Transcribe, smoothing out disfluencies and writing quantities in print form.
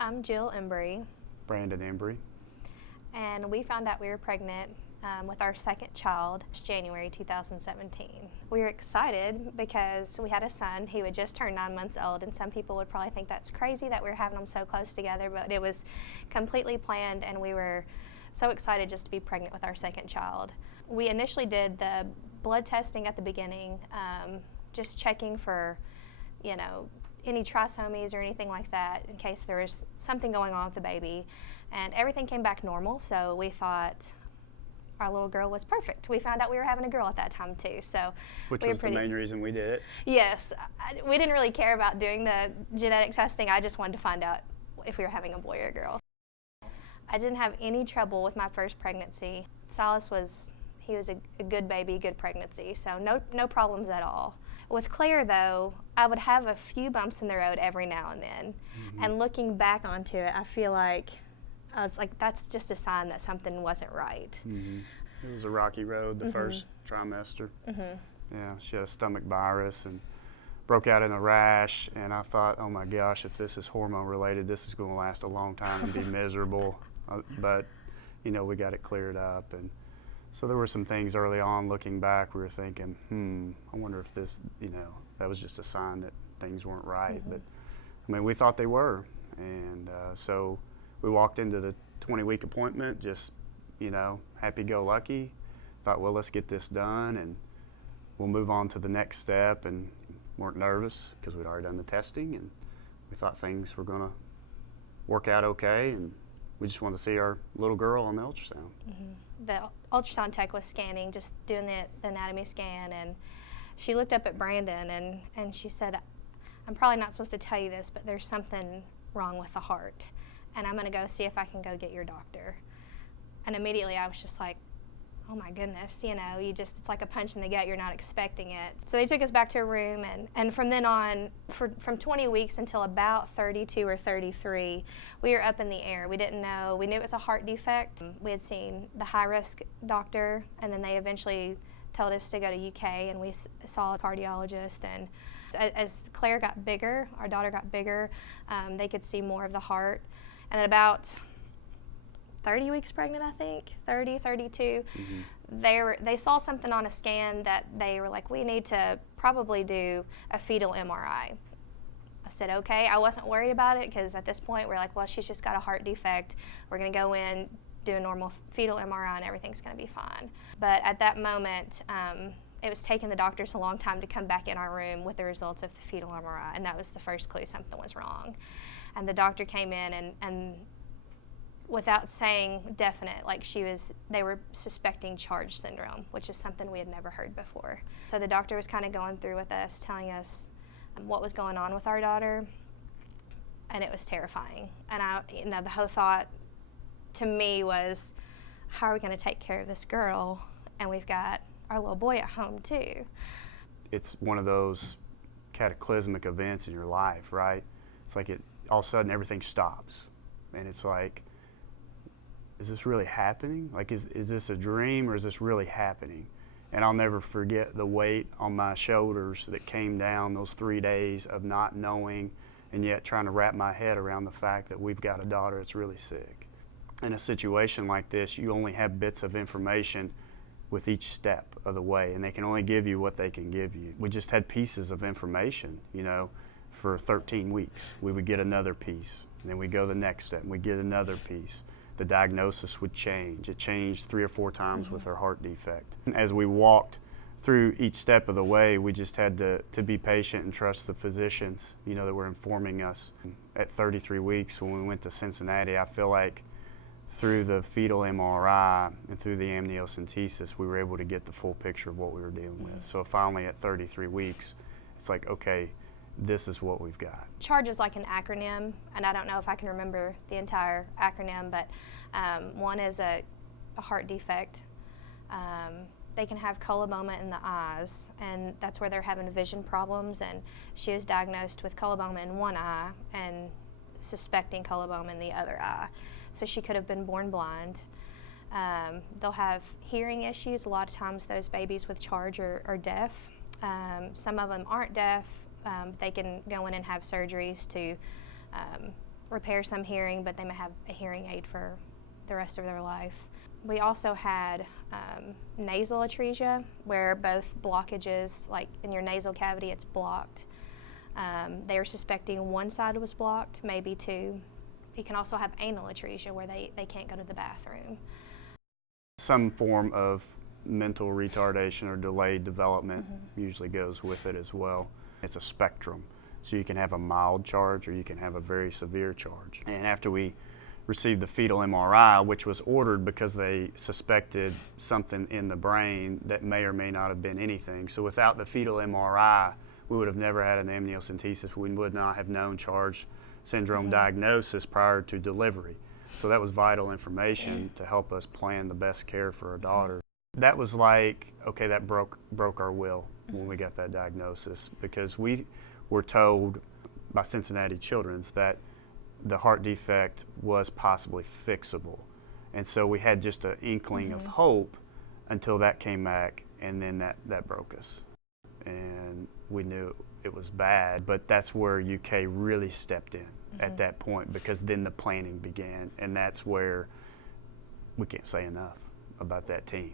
I'm Jill Embry, Brandon Embry. and we found out we were pregnant with our second child, January 2017. We were excited because we had a son. He would just turn 9 months old, and some people would probably think that's crazy that we were having them so close together, but it was completely planned, and we were so excited just to be pregnant with our second child. We initially did the blood testing at the beginning, just checking for, any trisomies or anything like that in case there was something going on with the baby. And everything came back normal, so we thought our little girl was perfect. We found out we were having a girl at that time too, so Which we was the main reason we did it. Yes, we didn't really care about doing the genetic testing. I just wanted to find out if we were having a boy or a girl. I didn't have any trouble with my first pregnancy. Silas was a good baby, good pregnancy, so no problems at all. With Claire, though, I would have a few bumps in the road every now and then. Mm-hmm. And looking back onto it, I feel like I was like, that's just a sign that something wasn't right. Mm-hmm. It was a rocky road the mm-hmm. first trimester. Mm-hmm. Yeah, she had a stomach virus and broke out in a rash, and I thought, oh my gosh, if this is hormone related, this is going to last a long time and be miserable. But, we got it cleared up. And so there were some things early on, looking back, we were thinking, I wonder if this, that was just a sign that things weren't right. Mm-hmm. But, we thought they were. And so we walked into the 20-week appointment, just, happy-go-lucky. Thought, well, let's get this done, and we'll move on to the next step, and weren't nervous because we'd already done the testing, and we thought things were going to work out okay, and we just wanted to see our little girl on the ultrasound. Mm-hmm. The ultrasound tech was scanning, just doing the anatomy scan, and she looked up at Brandon and she said, I'm probably not supposed to tell you this, but there's something wrong with the heart, and I'm going to go see if I can go get your doctor. And immediately I was just like, oh my goodness, it's like a punch in the gut, you're not expecting it. So they took us back to a room, and from then on, from 20 weeks until about 32 or 33, we were up in the air. We didn't know, we knew it was a heart defect. We had seen the high-risk doctor, and then they eventually told us to go to UK, and we saw a cardiologist. And as Claire got bigger, our daughter got bigger, they could see more of the heart. And at about 30 weeks pregnant, I think, 30, 32, mm-hmm. they saw something on a scan that they were like, we need to probably do a fetal MRI. I said, okay. I wasn't worried about it because at this point we're like, well, she's just got a heart defect. We're going to go in, do a normal fetal MRI, and everything's going to be fine. But at that moment, it was taking the doctors a long time to come back in our room with the results of the fetal MRI, and that was the first clue something was wrong. And the doctor came in and without saying definite, they were suspecting CHARGE syndrome, which is something we had never heard before. So the doctor was kind of going through with us, telling us what was going on with our daughter, and it was terrifying. And the whole thought to me was, how are we going to take care of this girl? And we've got our little boy at home too. It's one of those cataclysmic events in your life, right? It's like all of a sudden everything stops, and it's like, is this really happening? Like, is this a dream, or is this really happening? And I'll never forget the weight on my shoulders that came down those 3 days of not knowing, and yet trying to wrap my head around the fact that we've got a daughter that's really sick. In a situation like this, you only have bits of information with each step of the way, and they can only give you what they can give you. We just had pieces of information, for 13 weeks. We would get another piece, and then we go the next step, and we get another piece. The diagnosis would change. It changed 3 or 4 times mm-hmm. with her heart defect. As we walked through each step of the way, we just had to be patient and trust the physicians, that were informing us. At 33 weeks, when we went to Cincinnati, I feel like through the fetal MRI and through the amniocentesis, we were able to get the full picture of what we were dealing with. So finally, at 33 weeks, it's like, okay, this is what we've got. CHARGE is like an acronym, and I don't know if I can remember the entire acronym, but one is a heart defect. They can have coloboma in the eyes, and that's where they're having vision problems, and she was diagnosed with coloboma in one eye and suspecting coloboma in the other eye. So she could have been born blind. They'll have hearing issues. A lot of times those babies with CHARGE are deaf. Some of them aren't deaf. They can go in and have surgeries to repair some hearing, but they may have a hearing aid for the rest of their life. We also had nasal atresia, where both blockages, like in your nasal cavity, it's blocked. They were suspecting one side was blocked, maybe two. You can also have anal atresia, where they can't go to the bathroom. Some form of mental retardation or delayed development usually goes with it as well. It's a spectrum. So you can have a mild charge or you can have a very severe charge. And after we received the fetal MRI, which was ordered because they suspected something in the brain that may or may not have been anything. So without the fetal MRI, we would have never had an amniocentesis. We would not have known charge syndrome diagnosis prior to delivery. So that was vital information to help us plan the best care for our daughter. That was like, okay, that broke our will when we got that diagnosis, because we were told by Cincinnati Children's that the heart defect was possibly fixable. And so we had just an inkling of hope until that came back, and then that broke us. And we knew it was bad, but that's where UK really stepped in at that point, because then the planning began, and that's where we can't say enough about that team.